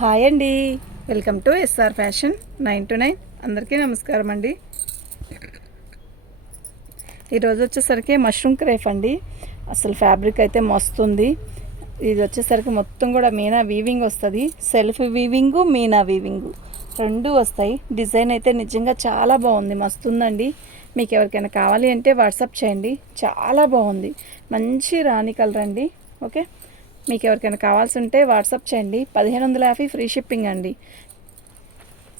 Hi అండి. Welcome to SR fashion 9 to 9. అందరికీ నమస్కారం అండి. ఈరోజు వచ్చేసరికి మష్రూమ్ క్రేఫ్ అండి. అసలు ఫ్యాబ్రిక్ అయితే మస్తుంది. ఇది వచ్చేసరికి మొత్తం కూడా మీనా వీవింగ్ వస్తుంది. సెల్ఫ్ వీవింగ్, మీనా వీవింగ్ రెండు వస్తాయి. డిజైన్ అయితే నిజంగా చాలా బాగుంది, మస్తుందండి. మీకు ఎవరికైనా కావాలి అంటే వాట్సాప్ చేయండి. చాలా బాగుంది, మంచి రాణి కలర్ అండి. ఓకే, మీకు ఎవరికైనా కావాల్సి ఉంటే వాట్సాప్ చేయండి. 1550 ఫ్రీ షిప్పింగ్ అండి.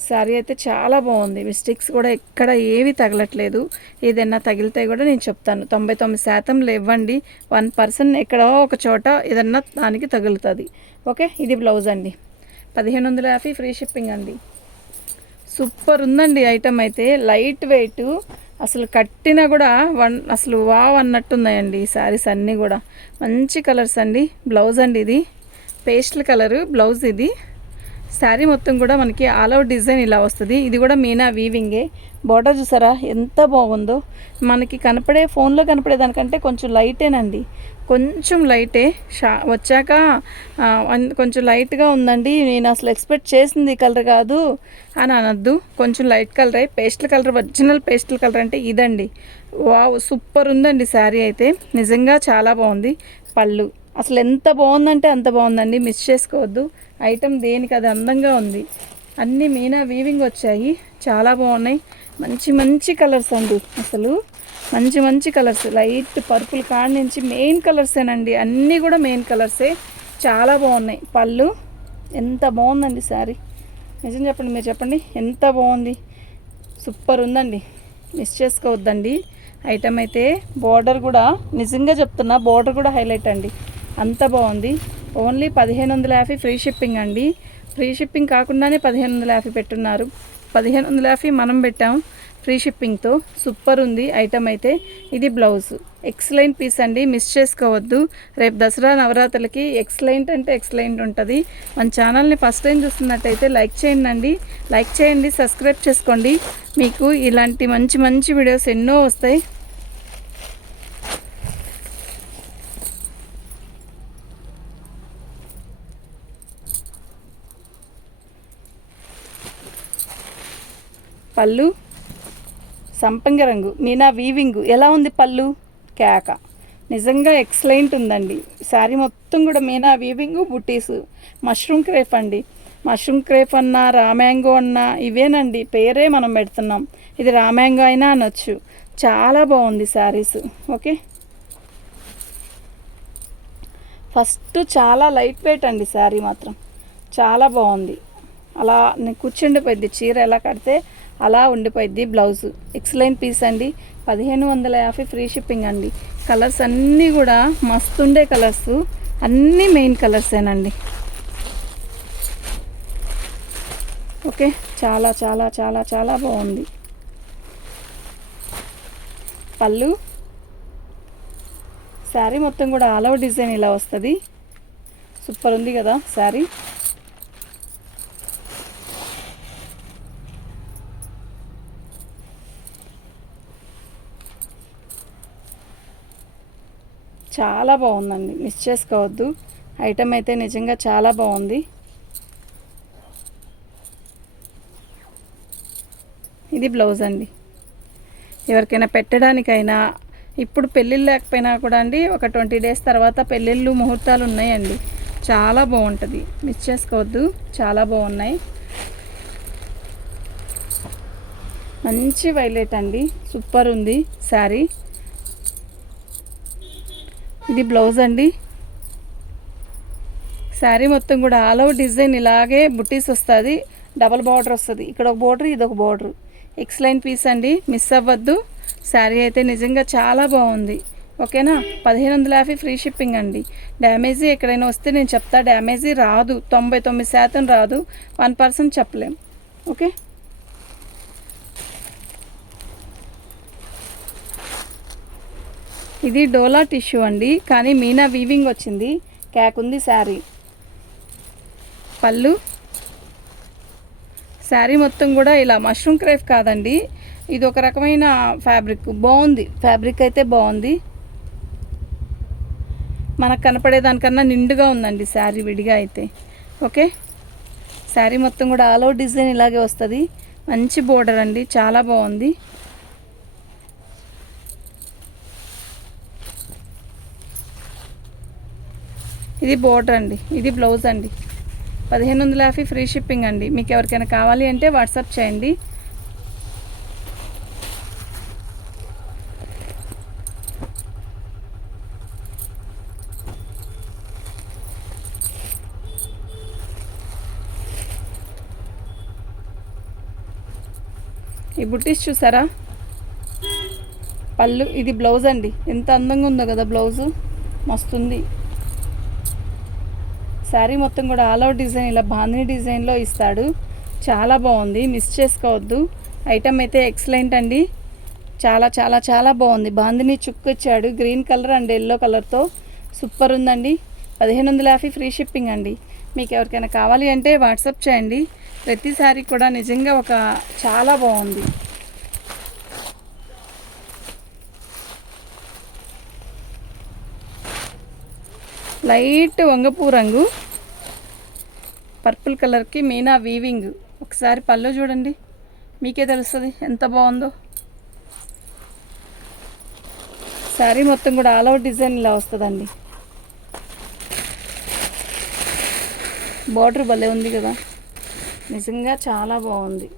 శారీ అయితే చాలా బాగుంది. మిస్టేక్స్ కూడా ఎక్కడ ఏవి తగలట్లేదు. ఏదైనా తగిలితే కూడా నేను చెప్తాను. 99% లేవండి. 1% ఎక్కడో ఒక చోట ఏదన్నా దానికి తగులుతుంది. ఓకే, ఇది బ్లౌజ్ అండి. 1550 ఫ్రీ షిప్పింగ్ అండి. సూపర్ ఉందండి ఐటమ్ అయితే. లైట్ వెయిట్, అసలు కట్టినా కూడా అసలు వావ్ అన్నట్టున్నాయండి ఈ శారీస్ అన్నీ కూడా. మంచి కలర్స్ అండి. బ్లౌజ్ అండి, ఇది పేస్టల్ కలరు బ్లౌజ్. ఇది శారీ మొత్తం కూడా మనకి ఆల్ అవుట్ డిజైన్ ఇలా వస్తుంది. ఇది కూడా మీనా వీవింగే. బార్డర్ చూసారా ఎంత బాగుందో. మనకి కనపడే ఫోన్లో కనపడే దానికంటే కొంచెం లైటేనండి, కొంచెం లైటే. వచ్చాక కొంచెం లైట్గా ఉందండి. నేను అసలు ఎక్స్పెక్ట్ చేసింది కలర్ కాదు అని అనొద్దు. కొంచెం లైట్ కలరే. Pastel colour, original pastel colour అంటే ఇదండి. వావ్, సూపర్ ఉందండి శారీ అయితే. నిజంగా చాలా బాగుంది. పళ్ళు అసలు ఎంత బాగుందంటే అంత బాగుందండి. మిస్ చేసుకోవద్దు. ఐటమ్ దేనికి అది అందంగా ఉంది. అన్నీ మీనా వీవింగ్ వచ్చాయి, చాలా బాగున్నాయి. మంచి మంచి కలర్స్ అండి. అసలు మంచి మంచి కలర్స్. లైట్ పర్పుల్ కాడ నుంచి మెయిన్ కలర్సేనండి. అన్నీ కూడా మెయిన్ కలర్సే. చాలా బాగున్నాయి. పళ్ళు ఎంత బాగుందండి శారీ. నిజం చెప్పండి, మీరు చెప్పండి ఎంత బాగుంది. సూపర్ ఉందండి, మిస్ చేసుకోవద్దండి ఐటమ్ అయితే. బార్డర్ కూడా నిజంగా చెప్తున్నా, బార్డర్ కూడా హైలైట్ అండి. అంత బాగుంది. ఓన్లీ 1550 ఫ్రీ షిప్పింగ్ అండి. ఫ్రీ షిప్పింగ్ కాకుండానే 1550 పెట్టున్నారు. 1550 మనం పెట్టాం ఫ్రీ షిప్పింగ్తో. సూపర్ ఉంది ఐటమ్ అయితే. ఇది బ్లౌజ్. ఎక్సలెంట్ పీస్ అండి, మిస్ చేసుకోవద్దు. రేపు దసరా నవరాత్రులకి ఎక్సలెంట్ అంటే ఎక్సలెంట్ ఉంటుంది. మన ఛానల్ని ఫస్ట్ టైం చూస్తున్నట్టయితే లైక్ చేయండి అండి. లైక్ చేయండి, సబ్స్క్రైబ్ చేసుకోండి. మీకు ఇలాంటి మంచి మంచి వీడియోస్ ఎన్నో వస్తాయి. పళ్ళు సంపంగి రంగు మీనా వీవింగ్. ఎలా ఉంది పళ్ళు? కేక. నిజంగా ఎక్సలెంట్ ఉందండి. శారీ మొత్తం కూడా మీనా వీవింగ్, బుట్టీసు. మష్రూమ్ క్రేప్ అండి. మష్రూమ్ క్రేప్ అన్నా, రామ్యాంగో అన్నా ఇవేనండి, పేరే మనం పెడుతున్నాం. ఇది రామ్యాంగో అయినా అనొచ్చు. చాలా బాగుంది శారీస్. ఓకే, ఫస్ట్ చాలా లైట్ వెయిట్ అండి శారీ మాత్రం. చాలా బాగుంది. అలా కూర్చుండిపోయింది చీర, ఎలా కడితే అలా ఉండిపోయింది. బ్లౌజ్ ఎక్సలెంట్ పీస్ అండి. 1550 ఫ్రీ షిప్పింగ్ అండి. కలర్స్ అన్నీ కూడా మస్తుండే కలర్స్, అన్నీ మెయిన్ కలర్సేనండి. ఓకే, చాలా చాలా చాలా చాలా బాగుంది. పళ్ళు శారీ మొత్తం కూడా ఆల్ ఓవర్ డిజైన్ ఇలా వస్తుంది. సూపర్ ఉంది కదా శారీ. చాలా బాగుందండి, మిస్ చేసుకోవద్దు. ఐటమ్ అయితే నిజంగా చాలా బాగుంది. ఇది బ్లౌజ్ అండి. ఎవరికైనా పెట్టడానికైనా, ఇప్పుడు పెళ్ళిళ్ళు లేకపోయినా కూడా అండి, ఒక 20 డేస్ తర్వాత పెళ్ళిళ్ళు ముహూర్తాలు ఉన్నాయండి. చాలా బాగుంటుంది, మిస్ చేసుకోవద్దు. చాలా బాగున్నాయి. మంచి వైలెట్ అండి, సూపర్ ఉంది శారీ. ఇది బ్లౌజ్ అండి. శారీ మొత్తం కూడా ఆల్ ఓవర్ డిజైన్ ఇలాగే బుట్టీస్ వస్తుంది. డబల్ బార్డర్ వస్తుంది. ఇక్కడ ఒక బార్డర్, ఇది ఒక బార్డర్. ఎక్సలెంట్ పీస్ అండి, మిస్ అవ్వద్దు. శారీ అయితే నిజంగా చాలా బాగుంది. ఓకేనా. 1550 ఫ్రీ షిప్పింగ్ అండి. డ్యామేజీ ఎక్కడైనా వస్తే నేను చెప్తా. డ్యామేజీ రాదు, 99% రాదు. 1% చెప్పలేం. ఓకే, ఇది డోలా టిష్యూ అండి, కానీ మీనా వీవింగ్ వచ్చింది. క్యాక్ ఉంది శారీ. పళ్ళు శారీ మొత్తం కూడా ఇలా మష్రూమ్ క్రేప్ కాదండి, ఇది ఒక రకమైన ఫ్యాబ్రిక్. బాగుంది, ఫ్యాబ్రిక్ అయితే బాగుంది. మనకు కనపడేదానికన్నా నిండుగా ఉందండి శారీ విడిగా అయితే. ఓకే, శారీ మొత్తం కూడా ఆల్ ఓవర్ డిజైన్ ఇలాగే వస్తుంది. మంచి బోర్డర్ అండి, చాలా బాగుంది. ఇది బోర్డర్ అండి, ఇది బ్లౌజ్ అండి. 1550 ఫ్రీ షిప్పింగ్ అండి. మీకు ఎవరికైనా కావాలి అంటే వాట్సాప్ చేయండి. ఈ బుట్టీస్ చూసారా, పళ్ళు, ఇది బ్లౌజ్ అండి. ఎంత అందంగా ఉందో కదా బ్లౌజు, మస్తుంది. శారీ మొత్తం కూడా ఆల్ అవుట్ డిజైన్ ఇలా బాందిని డిజైన్లో ఇస్తాడు. చాలా బాగుంది, మిస్ చేసుకోవద్దు. ఐటమ్ అయితే ఎక్సలెంట్ అండి, చాలా చాలా చాలా బాగుంది. బాందిని చుక్కు ఇచ్చాడు, గ్రీన్ కలర్ అండ్ ఎల్లో కలర్తో సూపర్ ఉందండి. 1550 ఫ్రీ షిప్పింగ్ అండి. మీకు ఎవరికైనా కావాలి అంటే వాట్సాప్ చేయండి. ప్రతి శారీ కూడా నిజంగా చాలా బాగుంది. లైట్ వంగపూ రంగు, పర్పుల్ కలర్కి మీనా వీవింగ్. ఒకసారి పళ్ళు చూడండి, మీకే తెలుస్తుంది ఎంత బాగుందో. శారీ మొత్తం కూడా ఆల్ అవుట్ డిజైన్ ఇలా వస్తుందండి. బార్డర్ భలే ఉంది కదా, నిజంగా చాలా బాగుంది.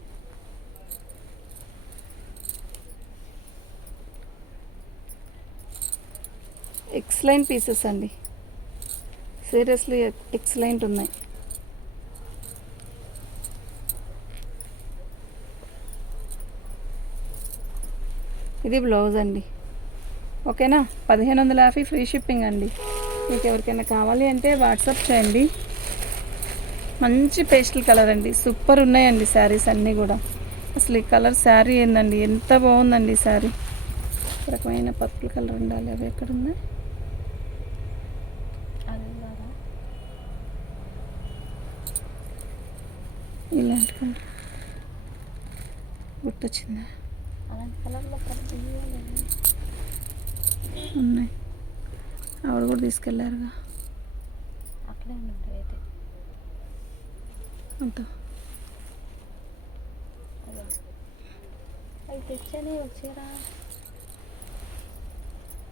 ఎక్సలెంట్ పీసెస్ అండి, సీరియస్లీ ఎక్సలెంట్ ఉన్నాయి. ఇది బ్లౌజ్ అండి. ఓకేనా, 1550 ఫ్రీ షిప్పింగ్ అండి. మీకు ఎవరికైనా కావాలి అంటే వాట్సాప్ చేయండి. మంచి పేస్టల్ కలర్ అండి, సూపర్ ఉన్నాయండి శారీస్ అన్నీ కూడా. అసలు ఈ కలర్ శారీ ఏందండి, ఎంత బాగుందండి శారీ. రకమైన పర్పుల్ కలర్ ఉండాలి, అవి ఎక్కడున్నాయి? ఇలాంటి గుర్తొచ్చిందా? ఉన్నాయి, ఆవిడ కూడా తీసుకెళ్ళారుగా. అక్కడే ఉంటాయి అయితే అంత అవి తెచ్చాను, వచ్చారా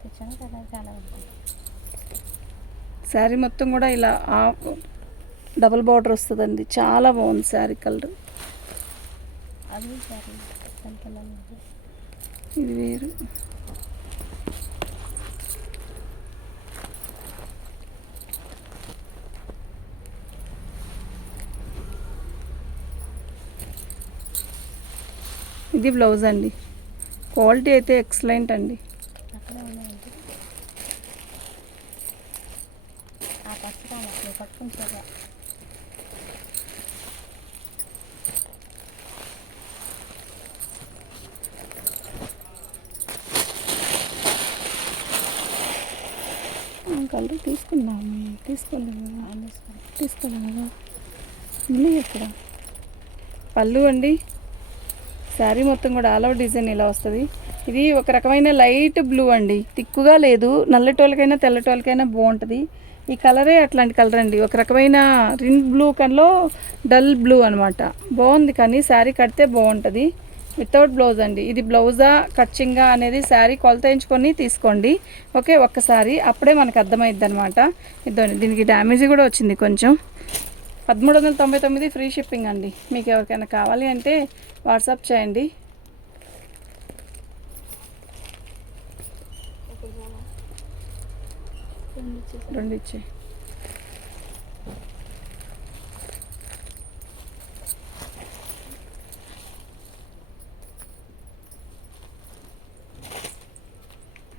తెచ్చాను కదా. చాలా శారీ మొత్తం కూడా ఇలా డబుల్ బార్డర్ వస్తుందండి, చాలా బాగుంది శారీ కలర్. అది శారీ ఇది వేరు. ఇది బ్లౌజ్ అండి, క్వాలిటీ అయితే ఎక్సలెంట్ అండి. కలర్ తీసుకున్నాము, తీసుకోలేము కదా. ఇక్కడ పళ్ళు అండి, శారీ మొత్తం కూడా ఆల్ అవుట్ డిజైన్ ఇలా వస్తుంది. ఇది ఒక రకమైన లైట్ బ్లూ అండి, తిక్కుగా లేదు. నల్లటోళ్ళకైనా తెల్లటోళ్ళకైనా బాగుంటుంది. ఈ కలరే అట్లాంటి కలర్ అండి, ఒక రకమైన రిన్ బ్లూ కల్లో డల్ బ్లూ అనమాట. బాగుంది, కానీ శారీ కడితే బాగుంటుంది. వితౌట్ బ్లౌజ్ అండి. ఇది బ్లౌజా కట్చింగా అనేది శారీ కొలత ఎంచుకొని తీసుకోండి. ఓకే, ఒక్కసారి అప్పుడే మనకు అర్థమైద్ది అనమాట. ఇద్దండి, దీనికి డ్యామేజ్ కూడా వచ్చింది కొంచెం. 1399 ఫ్రీ షిప్పింగ్ అండి. మీకు ఎవరికైనా కావాలి అంటే వాట్సాప్ చేయండి. రెండు ఇచ్చే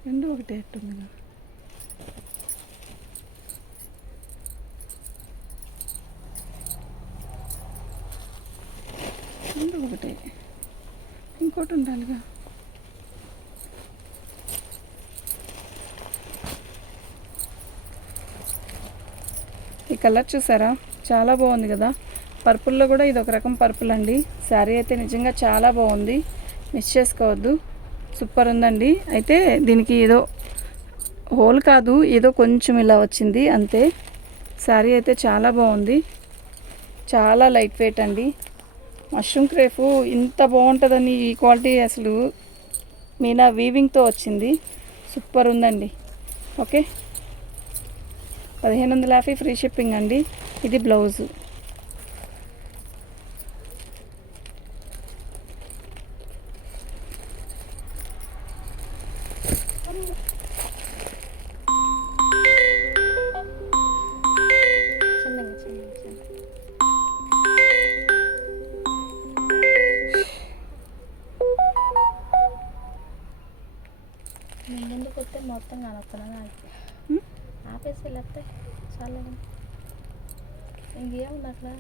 రెండు ఒకటే ఎట్టుందిగా. రెండు ఒకటే, ఇంకోటి ఉండాలిగా. ఈ కలర్ చూసారా, చాలా బాగుంది కదా. పర్పుల్లో కూడా ఇది ఒక రకం పర్పుల్ అండి. శారీ అయితే నిజంగా చాలా బాగుంది, మిస్ చేసుకోవద్దు. సూపర్ ఉందండి. అయితే దీనికి ఏదో హోల్ కాదు, ఏదో కొంచెం ఇలా వచ్చింది అంతే. శారీ అయితే చాలా బాగుంది, చాలా లైట్ వెయిట్ అండి. మష్రూమ్ క్రేఫ్ ఇంత బాగుంటుందని ఈ క్వాలిటీ అసలు మీనా వీవింగ్తో వచ్చింది. సూపర్ ఉందండి. ఓకే, 1550 ఫ్రీ షిప్పింగ్ అండి. ఇది బ్లౌజు. ముందుకు వస్తే మొత్తం కానొస్తున్నా ఆపేసి వెళ్ళొస్తే చాలా ఇంకేముంది అట్లా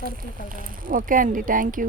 పర్పుల్ కలర్. ఓకే అండి, థ్యాంక్ యూ.